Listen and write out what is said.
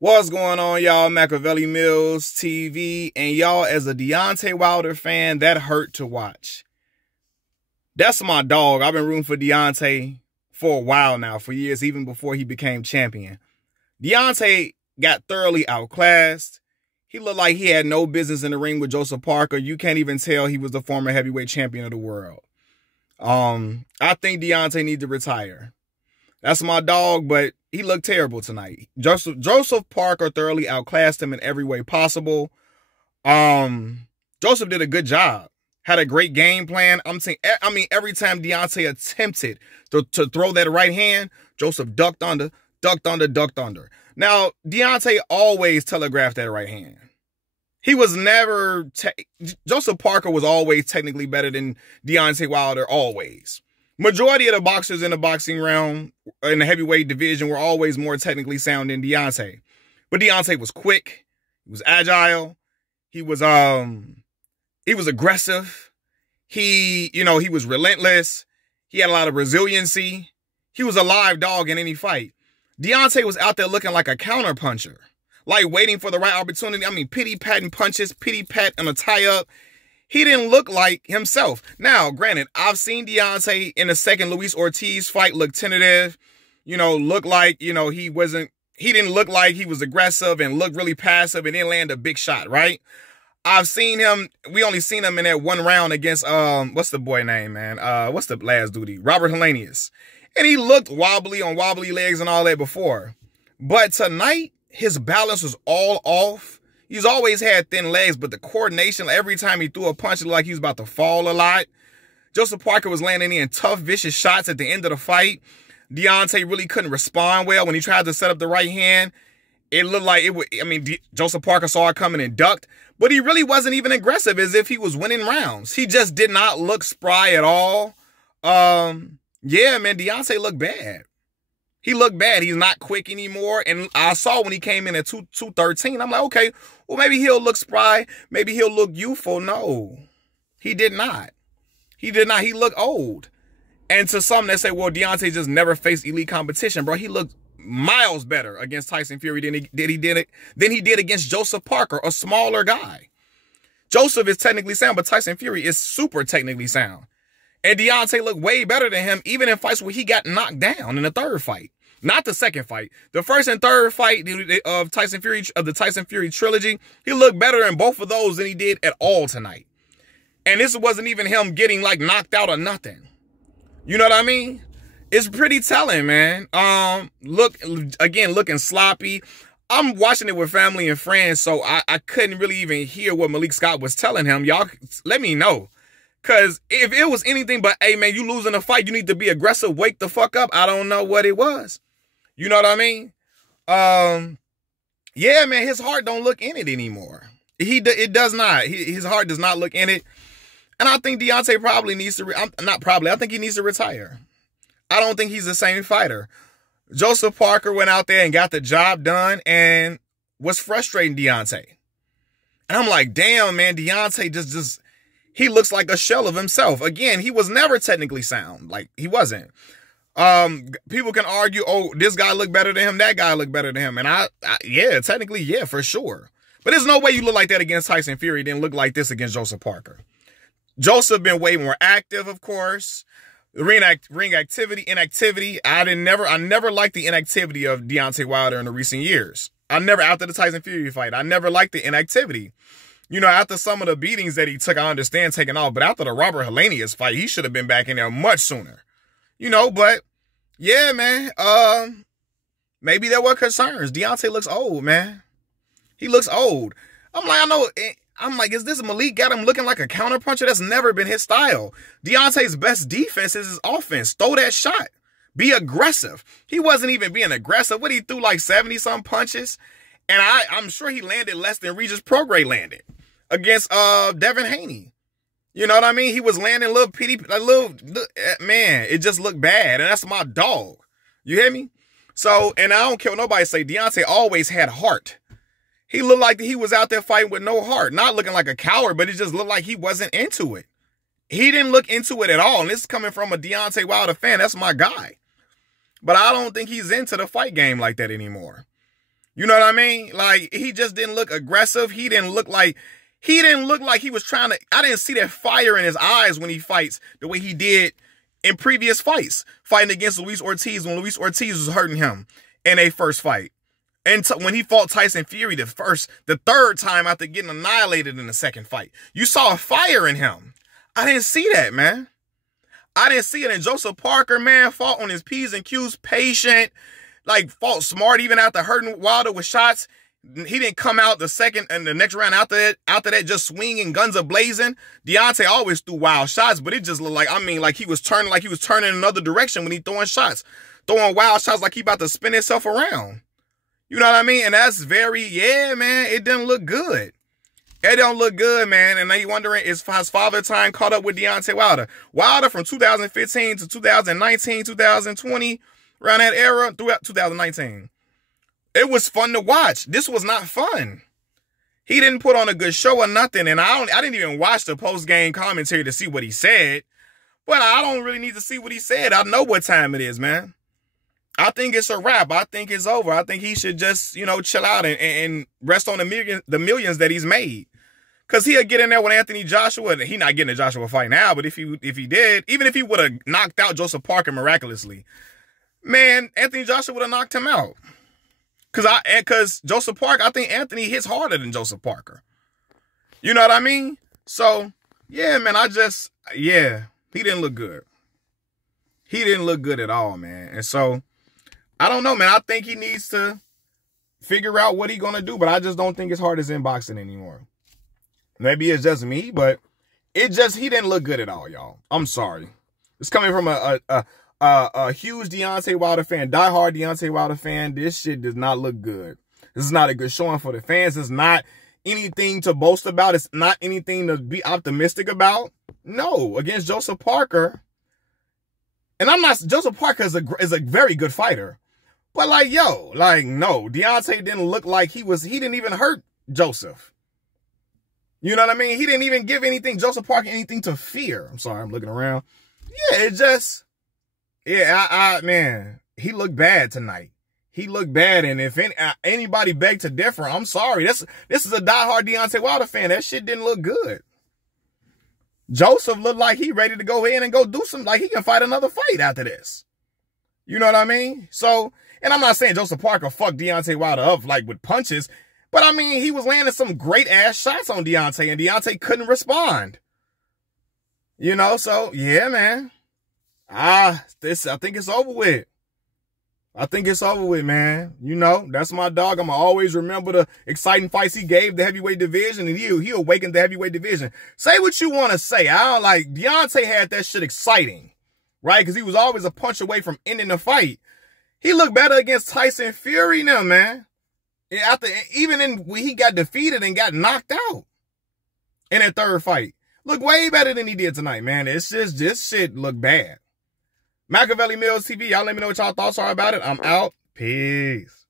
What's going on, y'all? Machiavelli Mills TV. And y'all, as a Deontay Wilder fan, that hurt to watch. That's my dog. I've been rooting for Deontay for a while now, for years, even before he became champion. Deontay got thoroughly outclassed. He looked like he had no business in the ring with Joseph Parker. You can't even tell he was the former heavyweight champion of the world. I think Deontay needs to retire. That's my dog, but he looked terrible tonight. Joseph Parker thoroughly outclassed him in every way possible. Joseph did a good job. Had a great game plan. Every time Deontay attempted to throw that right hand, Joseph ducked under. Now, Deontay always telegraphed that right hand. He was never... Joseph Parker was always technically better than Deontay Wilder, always. Majority of the boxers in the boxing realm, in the heavyweight division, were always more technically sound than Deontay. But Deontay was quick. He was agile. He was aggressive. He was relentless. He had a lot of resiliency. He was a live dog in any fight. Deontay was out there looking like a counterpuncher, like waiting for the right opportunity. Pity-patting punches, pity-pat on a tie-up. He didn't look like himself. Now, granted, I've seen Deontay in the second Luis Ortiz fight look tentative, look like, he didn't look like he was aggressive and looked really passive and then land a big shot, right? I've seen him, we only seen him in that one round against, what's the boy name, man? What's the last dude? Robert Helenius. And he looked wobbly on wobbly legs and all that before. But tonight, his balance was all off. He's always had thin legs, but the coordination, every time he threw a punch, it looked like he was about to fall a lot. Joseph Parker was landing in tough, vicious shots at the end of the fight. Deontay really couldn't respond well when he tried to set up the right hand. It looked like it would, Joseph Parker saw it coming and ducked, but he really wasn't even aggressive as if he was winning rounds. He just did not look spry at all. Yeah, man, Deontay looked bad. He looked bad. He's not quick anymore. And I saw when he came in at 213, I'm like, okay, well, maybe he'll look spry. Maybe he'll look youthful. No, he did not. He did not. He looked old. And to some that say, well, Deontay just never faced elite competition, bro. He looked miles better against Tyson Fury than he did against Joseph Parker, a smaller guy. Joseph is technically sound, but Tyson Fury is super technically sound. And Deontay looked way better than him, even in fights where he got knocked down in the third fight. Not the second fight. The first and third fight of the Tyson Fury trilogy, he looked better in both of those than he did at all tonight. And this wasn't even him getting like knocked out or nothing. You know what I mean? It's pretty telling, man. Looking sloppy. I'm watching it with family and friends, so I couldn't really even hear what Malik Scott was telling him. Y'all let me know. Because if it was anything but, hey, man, you losing a fight, you need to be aggressive, wake the fuck up, I don't know what it was. You know what I mean? Yeah, man, his heart don't look in it anymore. It does not. His heart does not look in it. And I think Deontay probably needs to, I think he needs to retire. I don't think he's the same fighter. Joseph Parker went out there and got the job done and was frustrating Deontay. And I'm like, damn, man, Deontay he looks like a shell of himself. Again, he was never technically sound. Like, he wasn't. People can argue, oh, this guy looked better than him, that guy looked better than him. And yeah, technically, yeah, for sure. But there's no way you look like that against Tyson Fury, didn't look like this against Joseph Parker. Joseph been way more active, of course. Ring activity, inactivity. I never liked the inactivity of Deontay Wilder in the recent years. After the Tyson Fury fight, I never liked the inactivity. After some of the beatings that he took, I understand taking off. But after the Robert Helenius fight, he should have been back in there much sooner. But yeah, man. Maybe there were concerns. Deontay looks old, man. He looks old. I'm like, is this Malik got him looking like a counterpuncher? That's never been his style. Deontay's best defense is his offense. Throw that shot. Be aggressive. He wasn't even being aggressive. He threw like 70-some punches. And I'm sure he landed less than Regis Prograis landed against Devin Haney. You know what I mean? He was landing man, it just looked bad. And that's my dog. You hear me? So, and I don't care what nobody say, Deontay always had heart. He looked like he was out there fighting with no heart. Not looking like a coward, but it just looked like he wasn't into it. He didn't look into it at all. And this is coming from a Deontay Wilder fan. That's my guy. But I don't think he's into the fight game like that anymore. You know what I mean? Like, he just didn't look aggressive. He didn't look like he was trying to, I didn't see that fire in his eyes when he fights the way he did in previous fights, fighting against Luis Ortiz when Luis Ortiz was hurting him in a first fight. And when he fought Tyson Fury the third time after getting annihilated in the second fight. You saw a fire in him. I didn't see that, man. I didn't see it. And Joseph Parker, man, fought on his P's and Q's, patient, like fought smart even after hurting Wilder with shots. He didn't come out the second and the next round after that just swinging, guns a-blazing. Deontay always threw wild shots, but it just looked like, I mean, like he was turning in another direction when he throwing shots. Throwing wild shots like he about to spin himself around. You know what I mean? And that's yeah, man, it didn't look good. It don't look good, man. And now you wondering, is his father time caught up with Deontay Wilder? Wilder from 2015 to 2019, 2020, around that era, throughout 2019. It was fun to watch. This was not fun. He didn't put on a good show or nothing. And I didn't even watch the post-game commentary to see what he said. But I don't really need to see what he said. I know what time it is, man. I think it's a wrap. I think it's over. I think he should just, you know, chill out and rest on the millions that he's made. Because he'll get in there with Anthony Joshua. He's not getting a Joshua fight now, but if he did, even if he would have knocked out Joseph Parker miraculously, man, Anthony Joshua would have knocked him out. Because Joseph Parker, I think Anthony hits harder than Joseph Parker. You know what I mean? So, yeah, man, he didn't look good. He didn't look good at all, man. And so, I don't know, man. I think he needs to figure out what he's going to do, but I just don't think his heart is in boxing anymore. Maybe it's just me, but he didn't look good at all, y'all. I'm sorry. It's coming from a huge Deontay Wilder fan, diehard Deontay Wilder fan. This shit does not look good. This is not a good showing for the fans. It's not anything to boast about. It's not anything to be optimistic about. No, against Joseph Parker. And Joseph Parker is a very good fighter. But like, no, Deontay didn't look like he didn't even hurt Joseph. You know what I mean? He didn't even give Joseph Parker anything to fear. I'm sorry, I'm looking around. Yeah, man, he looked bad tonight. He looked bad, and if anybody begged to differ, I'm sorry. This is a diehard Deontay Wilder fan. That shit didn't look good. Joseph looked like he ready to go in and go do something, like he can fight another fight after this. You know what I mean? So, and I'm not saying Joseph Parker fucked Deontay Wilder up like with punches, but I mean, he was landing some great ass shots on Deontay, and Deontay couldn't respond. You know, so yeah, man. I think it's over with. I think it's over with, man. You know, that's my dog. I'm going to always remember the exciting fights he gave the heavyweight division, and he awakened the heavyweight division. Say what you want to say. Deontay had that shit exciting, right? Because he was always a punch away from ending the fight. He looked better against Tyson Fury now, man. When he got defeated and got knocked out in that third fight. Look way better than he did tonight, man. It's just, this shit looked bad. Machiavelli Mills TV, y'all let me know what y'all thoughts are about it. I'm out. Peace.